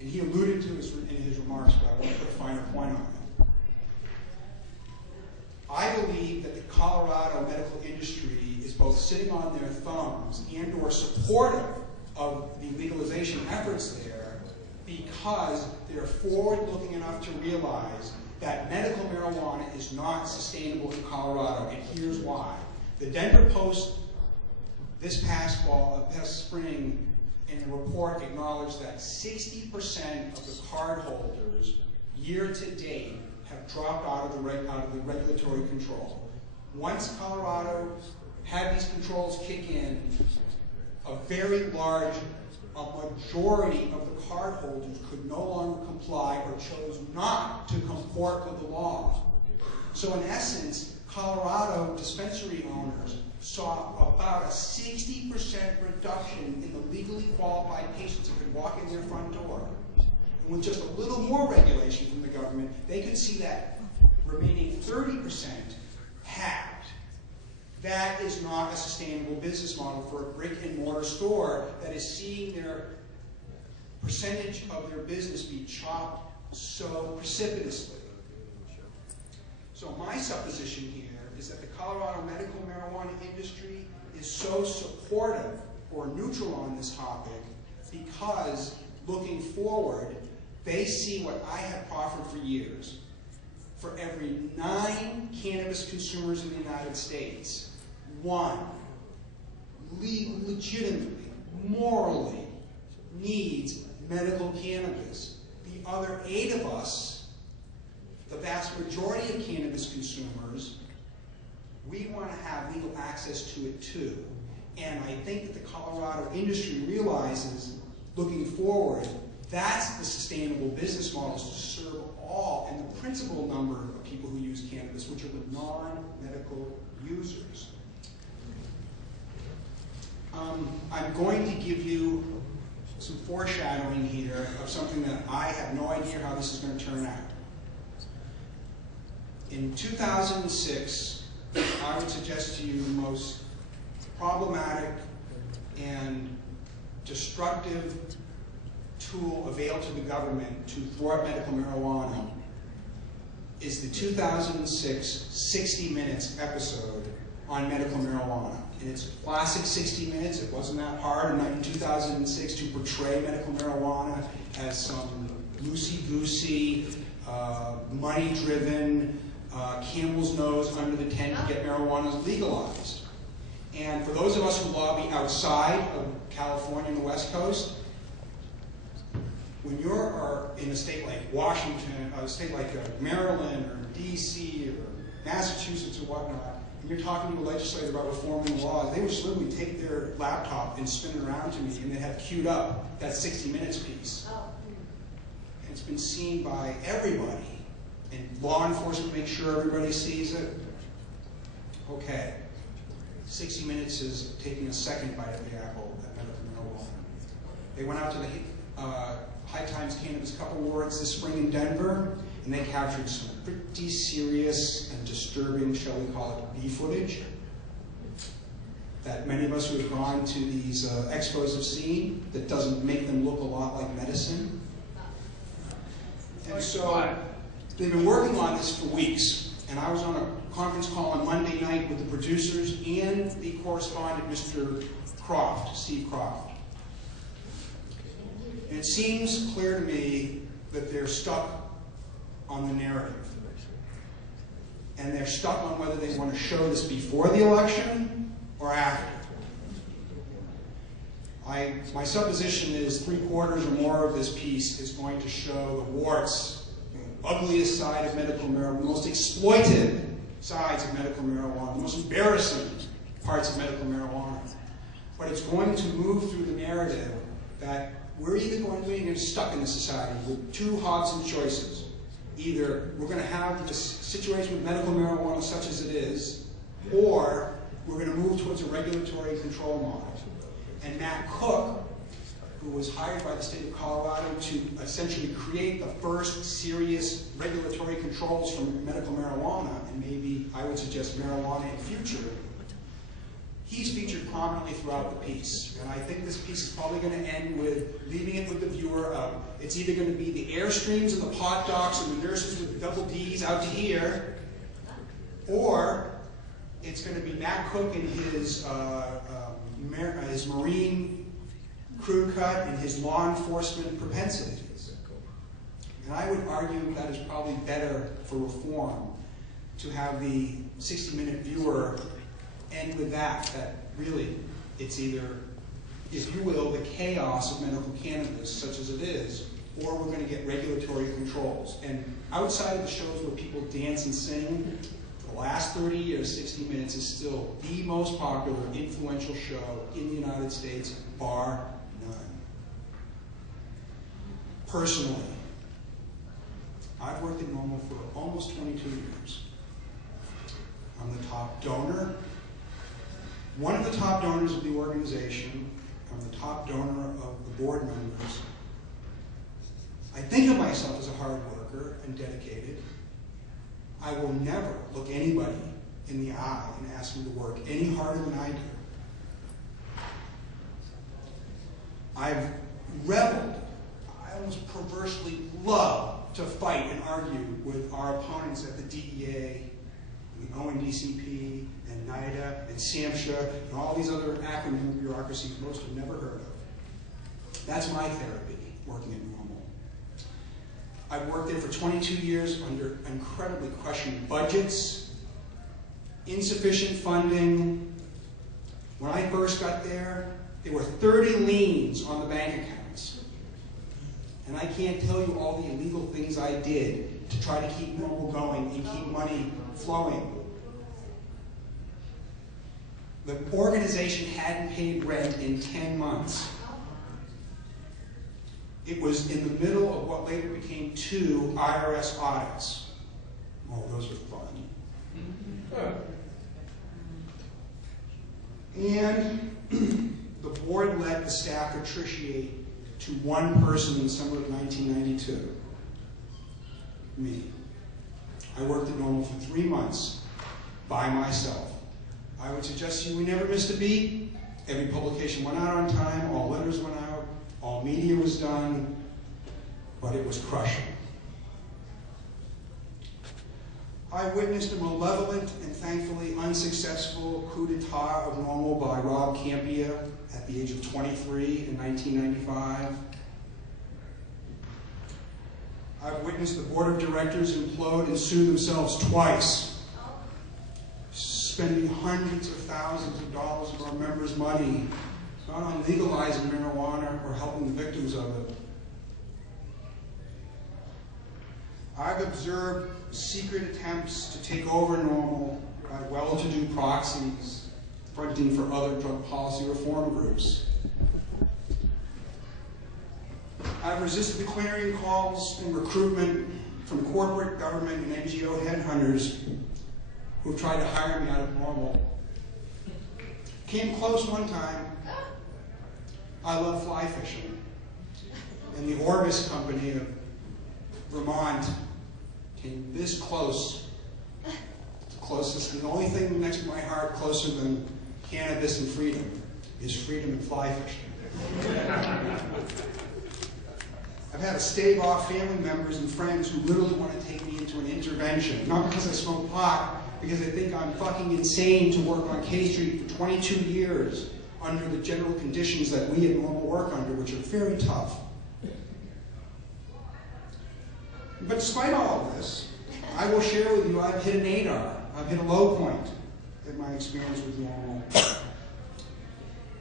And he alluded to this in his remarks, but I want to put a finer point on it. I believe that the Colorado medical industry is both sitting on their thumbs and or supportive of the legalization efforts there because they're forward-looking enough to realize that medical marijuana is not sustainable in Colorado, and here's why. The Denver Post this past spring, in a report, acknowledged that 60% of the cardholders year to date have dropped out of the regulatory control. Once Colorado had these controls kick in, a very large majority of the cardholders could no longer comply or chose not to comport with the law. So in essence, Colorado dispensary owners saw about a 60% reduction in the legally qualified patients that could walk in their front door. And with just a little more regulation from the government, they could see that remaining 30% halved. That is not a sustainable business model for a brick and mortar store that is seeing their percentage of their business be chopped so precipitously. So my supposition here is that the Colorado medical marijuana industry is so supportive or neutral on this topic because looking forward, they see what I have proffered for years. For every 9 cannabis consumers in the United States, 1 legitimately, morally needs medical cannabis. The other 8 of us, the vast majority of cannabis consumers, we want to have legal access to it too. And I think that the Colorado industry realizes, looking forward, that's the sustainable business models to serve all and the principal number of people who use cannabis, which are the non-medical users. I'm going to give you some foreshadowing here of something that I have no idea how this is going to turn out. In 2006, I would suggest to you the most problematic and destructive tool available to the government to thwart medical marijuana is the 2006 60 Minutes episode on medical marijuana. And it's a classic 60 Minutes. It wasn't that hard in 2006 to portray medical marijuana as some loosey-goosey, money-driven, camel's nose under the tent to get marijuana legalized. And for those of us who lobby outside of California and the West Coast, when you're in a state like Washington, a state like Maryland or DC or Massachusetts or whatnot, and you're talking to a legislator about reforming laws, they would just literally take their laptop and spin it around to me, and they have queued up that 60 Minutes piece. And it's been seen by everybody, and law enforcement makes sure everybody sees it. Okay, 60 Minutes is taking a second bite at the apple at medical marijuana. They went out to the High Times Cannabis Cup Awards this spring in Denver, and they captured some pretty serious and disturbing, shall we call it, B footage that many of us who have gone to these expos have seen that doesn't make them look a lot like medicine. And so they've been working on this for weeks, and I was on a conference call on Monday night with the producers and the correspondent, Mr. Croft, Steve Croft. And it seems clear to me that they're stuck on the narrative. And they're stuck on whether they want to show this before the election or after. My supposition is 3/4 or more of this piece is going to show the warts, the ugliest side of medical marijuana, the most exploited sides of medical marijuana, the most embarrassing parts of medical marijuana. But it's going to move through the narrative that we're either going to be stuck in a society with two Hobson choices. Either we're going to have this situation with medical marijuana such as it is, or we're going to move towards a regulatory control model. And Matt Cook, who was hired by the state of Colorado to essentially create the first serious regulatory controls for medical marijuana, and maybe I would suggest marijuana in future, he's featured prominently throughout the piece. And I think this piece is probably going to end with leaving it with the viewer of, it's either going to be the Airstreams and the pot docs and the nurses with the double Ds out to here, or it's going to be Matt Cook and his Marine crew cut and his law enforcement propensities. And I would argue that is probably better for reform to have the 60-minute viewer end with that really it's either, if you will, the chaos of medical cannabis such as it is, or we're going to get regulatory controls. And outside of the shows where people dance and sing, for the last 30 years, 60 Minutes is still the most popular, influential show in the United States, bar none. Personally, I've worked at NORML for almost 22 years. I'm the top donor. One of the top donors of the organization. I'm the top donor of the board members. I think of myself as a hard worker and dedicated. I will never look anybody in the eye and ask them to work any harder than I do. I've reveled, I almost perversely love to fight and argue with our opponents at the DEA, and the ONDCP, and NIDA, and SAMHSA, and all these other acronym bureaucracies most have never heard of. That's my therapy, working at NORML. I've worked there for 22 years under incredibly questionable budgets, insufficient funding. When I first got there were 30 liens on the bank accounts. And I can't tell you all the illegal things I did to try to keep NORML going and keep money flowing. The organization hadn't paid rent in 10 months. It was in the middle of what later became 2 IRS audits. Oh, those were fun. And the board let the staff attritiate to one person in the summer of 1992. Me. I worked at NORML for 3 months. by myself. I would suggest to you we never missed a beat. Every publication went out on time, all letters went out, all media was done, but it was crushing. I witnessed a malevolent and thankfully unsuccessful coup d'etat of NORML by Rob Campia at the age of 23 in 1995. I've witnessed the board of directors implode and sue themselves twice, spending hundreds of thousands of dollars of our members' money, not on legalizing marijuana or helping the victims of it. I've observed secret attempts to take over NORML by well-to-do proxies fronting for other drug policy reform groups. I've resisted the clarion calls and recruitment from corporate, government, and NGO headhunters who've tried to hire me out of NORML. Came close one time. I love fly fishing. And the Orbis company of Vermont came this close. The closest, the only thing next to my heart closer than cannabis and freedom is freedom and fly fishing. I've had to stave off family members and friends who literally want to take me into an intervention, not because I smoke pot, because they think I'm fucking insane to work on K Street for 22 years under the general conditions that we at NORML work under, which are very tough. But despite all of this, I will share with you I've hit a nadir. I've hit a low point in my experience with NORML.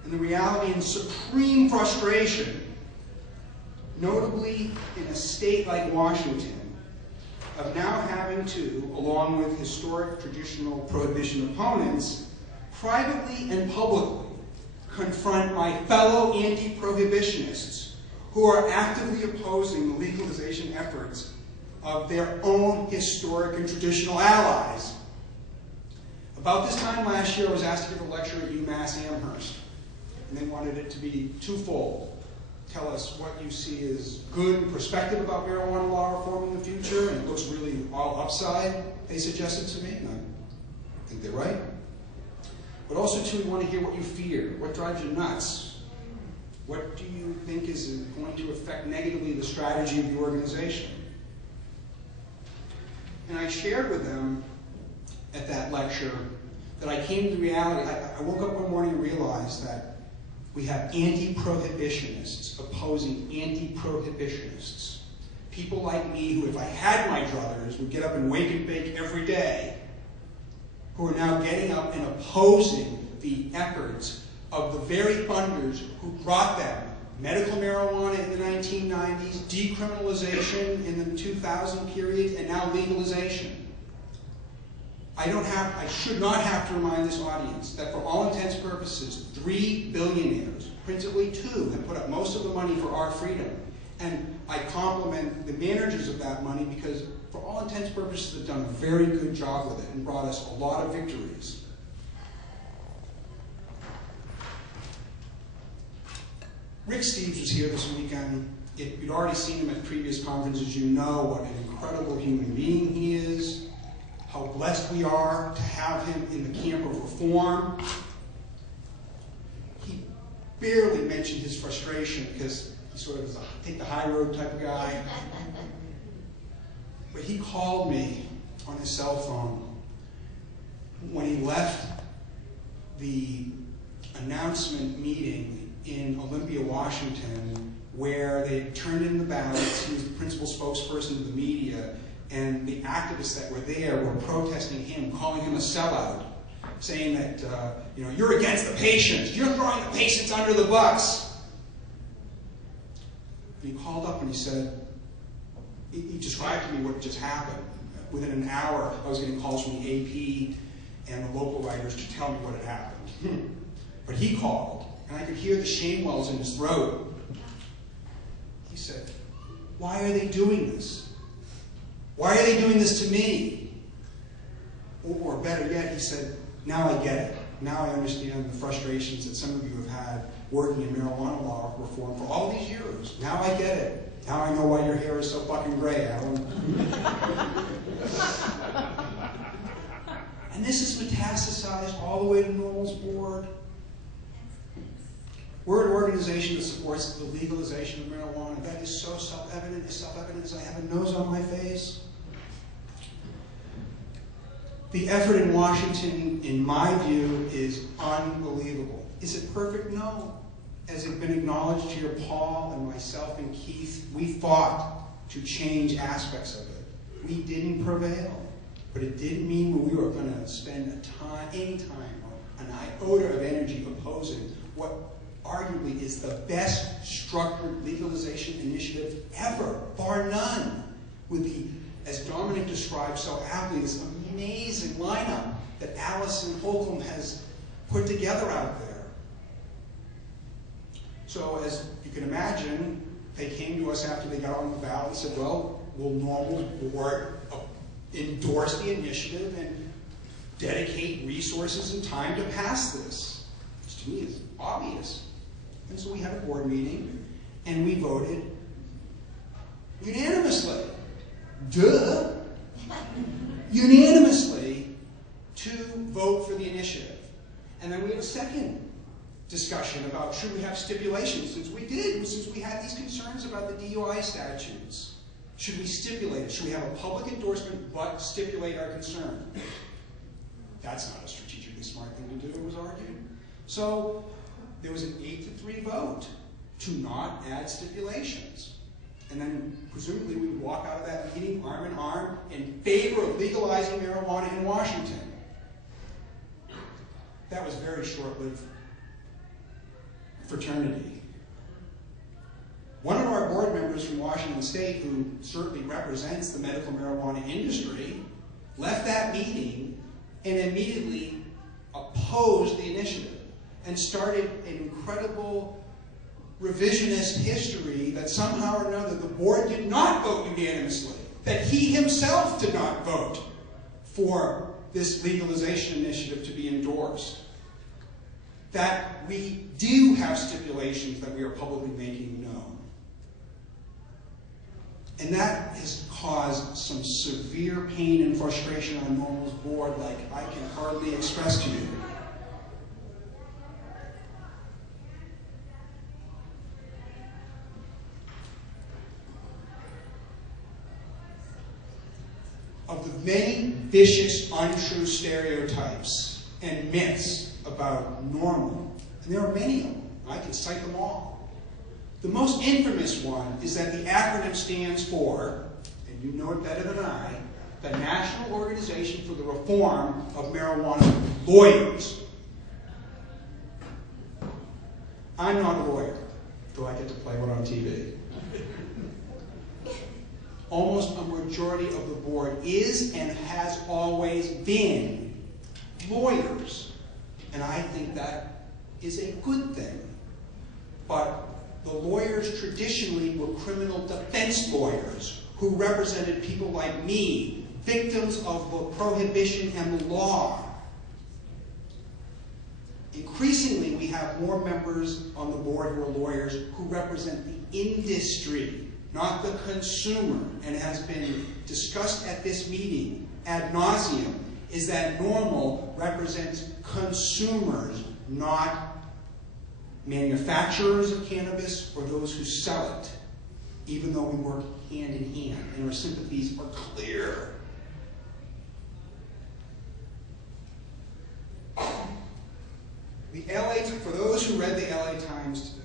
And the reality and supreme frustration, notably in a state like Washington, of now having to, along with historic traditional prohibition opponents, privately and publicly confront my fellow anti-prohibitionists who are actively opposing the legalization efforts of their own historic and traditional allies. About this time last year, I was asked to give a lecture at UMass Amherst, and they wanted it to be twofold. Tell us what you see as good perspective about marijuana law reform in the future, and it looks really all upside, they suggested to me, and I think they're right. But also, too, we want to hear what you fear, what drives you nuts. What do you think is going to affect negatively the strategy of the organization? And I shared with them at that lecture that I came to the reality. I woke up one morning and realized that we have anti-prohibitionists opposing anti-prohibitionists. People like me who, if I had my druthers, would get up and wake and bake every day, who are now getting up and opposing the efforts of the very funders who brought them medical marijuana in the 1990s, decriminalization in the 2000 period, and now legalization. I should not have to remind this audience that for all intents and purposes, 3 billionaires, principally 2, have put up most of the money for our freedom. And I compliment the managers of that money because for all intents and purposes, they've done a very good job with it and brought us a lot of victories. Rick Steves was here this weekend. If you'd already seen him at previous conferences, you know what an incredible human being he is, how blessed we are to have him in the camp of reform. He barely mentioned his frustration because he sort of is a take the high road type of guy. But he called me on his cell phone when he left the announcement meeting in Olympia, Washington, where they turned in the ballots. He was the principal spokesperson of the media, and the activists that were there were protesting him, calling him a sellout, saying that, you're against the patients, you're throwing the patients under the bus. And he called up and he said, he described to me what just happened. Within an hour, I was getting calls from the AP and the local writers to tell me what had happened. But he called, and I could hear the shame wells in his throat. He said, why are they doing this? Why are they doing this to me? Or better yet, he said, now I get it. Now I understand the frustrations that some of you have had working in marijuana law reform for all these years. Now I get it. Now I know why your hair is so fucking gray, Alan. And this is metastasized all the way to NORML's board. We're an organization that supports the legalization of marijuana. That is so self-evident. As self-evident as I have a nose on my face. The effort in Washington, in my view, is unbelievable. Is it perfect? No. As has been acknowledged here, Paul and myself and Keith, we fought to change aspects of it. We didn't prevail. But it didn't mean we were going to spend any time or an iota of energy opposing what arguably is the best structured legalization initiative ever, bar none, with the, as Dominic described so aptly, this amazing lineup that Allison Holcomb has put together out there. So as you can imagine, they came to us after they got on the ballot and said, well, will NORML's board endorse the initiative and dedicate resources and time to pass this? Which to me is obvious. And so we had a board meeting, and we voted unanimously. Duh! Unanimously to vote for the initiative. And then we had a second discussion about should we have stipulations, since we had these concerns about the DUI statutes. Should we stipulate it? Should we have a public endorsement but stipulate our concern? That's not a strategically smart thing to do, it was argued. So there was an 8-3 vote to not add stipulations. And then presumably we would walk out of that meeting arm in arm in favor of legalizing marijuana in Washington. That was very short-lived fraternity. One of our board members from Washington State, who certainly represents the medical marijuana industry, left that meeting and immediately opposed the initiative and started an incredible revisionist history that somehow or another the board did not vote unanimously, that he himself did not vote for this legalization initiative to be endorsed, that we do have stipulations that we are publicly making known. And that has caused some severe pain and frustration on NORML's board like I can hardly express to you. Of the many vicious, untrue stereotypes and myths about NORML, and there are many of them, I can cite them all. The most infamous one is that the acronym stands for, and you know it better than I, the National Organization for the Reform of Marijuana Lawyers. I'm not a lawyer, though I get to play one on TV. Almost a majority of the board is and has always been lawyers. And I think that is a good thing. But the lawyers traditionally were criminal defense lawyers who represented people like me, victims of the prohibition and the law. Increasingly, we have more members on the board who are lawyers who represent the industry, not the consumer. And has been discussed at this meeting ad nauseum, is that NORML represents consumers, not manufacturers of cannabis or those who sell it, even though we work hand in hand and our sympathies are clear. The LA, for those who read the LA Times today,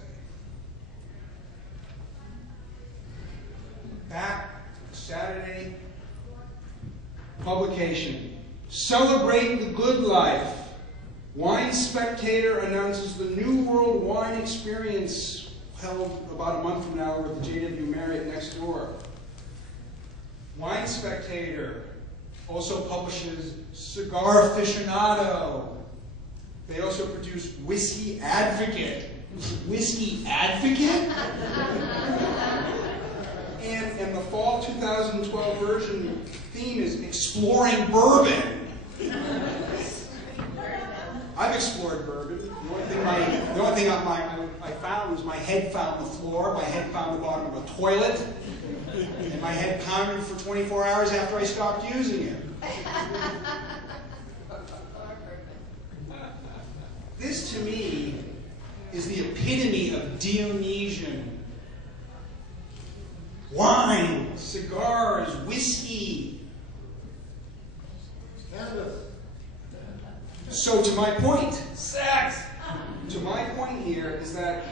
back Saturday publication, celebrate the good life. Wine Spectator announces the New World Wine Experience held about a month from now over at the JW Marriott next door. Wine Spectator also publishes Cigar Aficionado. They also produce Whiskey Advocate. Whiskey Advocate? And the fall 2012 version theme is Exploring Bourbon. I've explored bourbon. The only thing I found was my head found the floor, my head found the bottom of a toilet, and my head pounded for 24 hours after I stopped using it. This, to me, is the epitome of Dionysian. Wine, cigars, whiskey. Cannabis. So to my point, Sex. to my point here is that,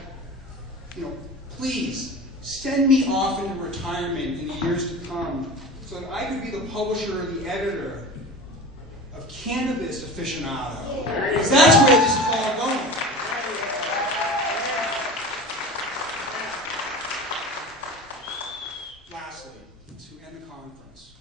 please send me off into retirement in the years to come so that I could be the publisher or the editor of Cannabis Aficionado. Because that's where this is all going. Lastly, to end the conference.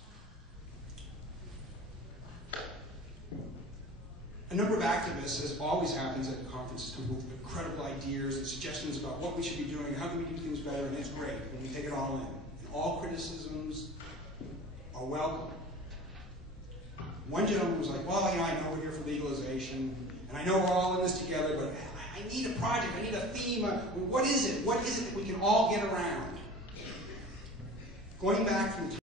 A number of activists, as always happens at conferences, come up with incredible ideas and suggestions about what we should be doing, how can we do things better, and it's great, and we take it all in. And all criticisms are welcome. One gentleman was like, well, I know we're here for legalization, and I know we're all in this together, but I need a project, I need a theme. What is it? What is it that we can all get around? Going back from